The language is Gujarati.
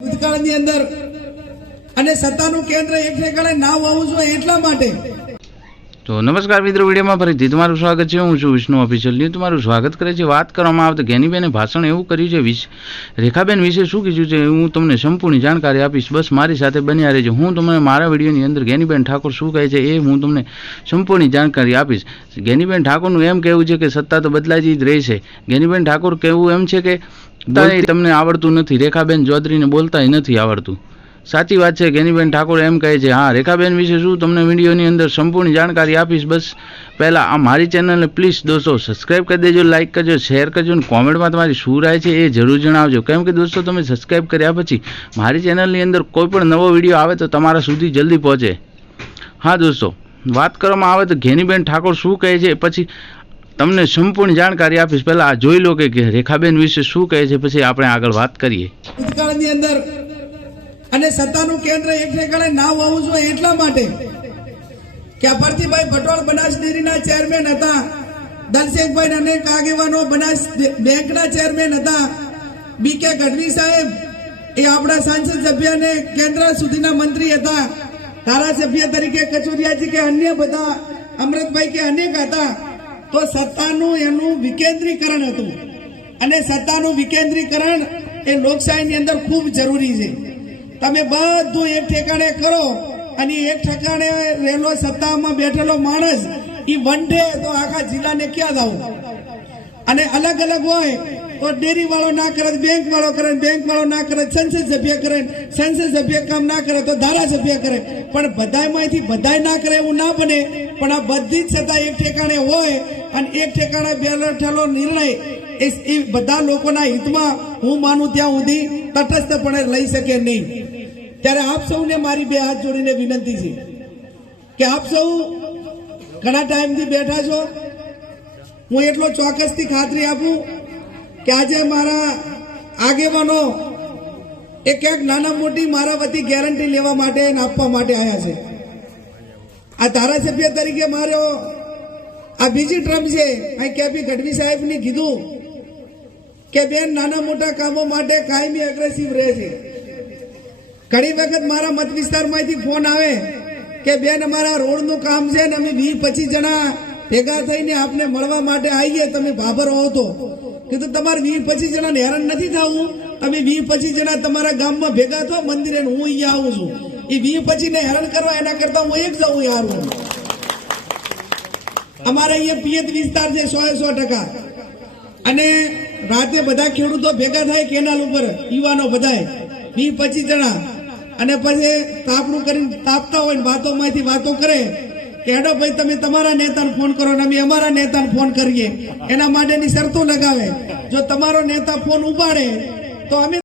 ભૂતકાળની અંદર. અને સત્તાનું કેન્દ્ર એક ઠેકાણે ના હોવું જોઈએ એટલા માટે તો નમસ્કાર મિત્રો વિડીયોમાં ફરીથી તમારું સ્વાગત છે. હું છું વિષ્ણુ ઓફિશિયલ ન્યૂઝ તમારું સ્વાગત કરે છે વાત કરવામાં આવે તો જ્ઞાનીબેને ભાષણ એવું કર્યું છે વિશ રેખાબેન વિશે શું કીધું છે હું તમને સંપૂર્ણ જાણકારી આપીશ. બસ મારી સાથે બન્યા રહેજો. હું તમને મારા વિડીયોની અંદર જ્ઞાનીબેન ઠાકોર શું કહે છે એ હું તમને સંપૂર્ણ જાણકારી આપીશ. ગેનીબેન ઠાકોરનું એમ કહેવું છે કે સત્તા તો બદલાતી જ રહી છે જ્ઞાનીબેન ઠાકોર કહેવું એમ છે કે તમને આવડતું નથી. રેખાબેન ચૌધરીને બોલતાય નથી આવડતું. સાચી વાત છે કેનીબેન ઠાકોર એમ કહે છે, હા, રેખાબેન વિશે શું તમને વિડીયોની અંદર સંપૂર્ણ જાણકારી આપીશ બસ. પહેલાં આ મારી ચેનલને પ્લીઝ દોસ્તો સબસ્ક્રાઈબ કરી દેજો, લાઇક કરજો, શેર કરજો અને કોમેન્ટમાં તમારી શું રાય છે એ જરૂર જણાવજો. કેમ કે દોસ્તો તમે સબસ્ક્રાઈબ કર્યા પછી મારી ચેનલની અંદર કોઈ પણ નવો વીડિયો આવે તો તમારા સુધી જલ્દી પહોંચે. હા, દોસ્તો, વાત કરવામાં આવે તો ઘેનીબેન ઠાકોર શું કહે છે પછી તમને સંપૂર્ણ જાણકારી આપીશ. પહેલાં આ જોઈ લો કે રેખાબેન વિશે શું કહે છે, પછી આપણે આગળ વાત કરીએ. અંદર અને સત્તાનું કેન્દ્ર એક ઠેકાણે ના હોવું જોઈએ એટલા માટે કે ભરતીભાઈ ભટોળ બનાસ ડેરીના ચેરમેન હતા. દલસેખભાઈ અનેક આગેવાનો બનાસ બેંકના ચેરમેન હતા. બી કે ગઢવી સાહેબ એ આપણા સાંસદ સભ્ય અને કેન્દ્ર સુધીના મંત્રી હતા. ધારાસભ્ય તરીકે કચોરિયાજી કે અન્ય બધા, અમૃતભાઈ કે અનેક હતા. તો સત્તાનું એનું વિકેન્દ્રીકરણ હતું. અને સત્તાનું વિકેન્દ્રીકરણ એ લોકશાહીની અંદર ખૂબ જરૂરી છે. તમે બધું એક ઠેકાણે કરો અને એક ઠેકાણે રહેલો સત્તામાં બેઠેલો માણસ એ વંઢે તો આખા જિલ્લાને ક્યાં દાવું અને અલગ અલગ હોય, તો ડેરી વાળો ના કરે બેંક વાળો કરે બેંક વાળો ના કરે સંસદ સભ્ય કરે સંસદ સભ્ય કામ ના કરે, તો ધારાસભ્ય કરે. પણ બધામાંથી બધાય ના કરે એવું ના બને. પણ આ બધી જ સત્તા એક ઠેકાણે હોય અને એક ઠેકાણે બેઠેલો નિર્ણય એ બધા લોકોના હિતમાં હું માનું ત્યાં સુધી તટસ્થપણે લઈ શકે નહીં. ત્યારે આપ સૌને મારી બે હાથ જોડીને વિનંતી છે કે આપ સૌ ઘણા ટાઈમથી બેઠા છો. હું એટલો ચોક્કસથી ખાતરી આપું કે આજે મારા આગેવાનો એ ક્યાંક નાના મોટી મારા વતી ગેરંટી લેવા માટે અને આપવા માટે આવ્યા છે. આ ધારાસભ્ય તરીકે મારો આ બીજી ટ્રમ્પ છે, અહીં કેપી ગઢવી સાહેબની કીધું કે બેન, નાના મોટા કામો માટે કાયમી અગ્રેસિવ રહે છે. ઘણી વખત મારા મત વિસ્તારમાંથી ફોન આવે કે, બેન, અમારા રોડનું કામ છે ને અમે વીસ પચીસ જણા ભેગા થઈને આપને મળવા માટે આવીએ. તમે ભાભર હો તો. કીધું, તમારે વીસ પચીસ જણાને હેરાન નથી થવું? તમે વીસ પચીસ જણા તમારા ગામમાં ભેગા થો મંદિરે હું અહીંયા આવું છું. એ વીસ પચીસ ને હેરાન કરવા, એના કરતા હું એક જાઉં યાર અમારે અહીંયા પિયત વિસ્તાર છે સો સો ટકા. અને રાતે બધા ખેડૂતો ભેગા થાય કેનાલ ઉપર, યુવાનો બધાય. વીસ પચીસ જણા. અને પછી તાપણું કરીને તાપતા હોય ને વાતોમાંથી વાતો કરે કે, હેડો ભાઈ, તમે તમારા નેતાને ફોન કરો ને અમે અમારા નેતાને ફોન કરીએ. એના માટેની શરતો લગાવે. જો તમારો નેતા ફોન ઉપાડે, તો અમે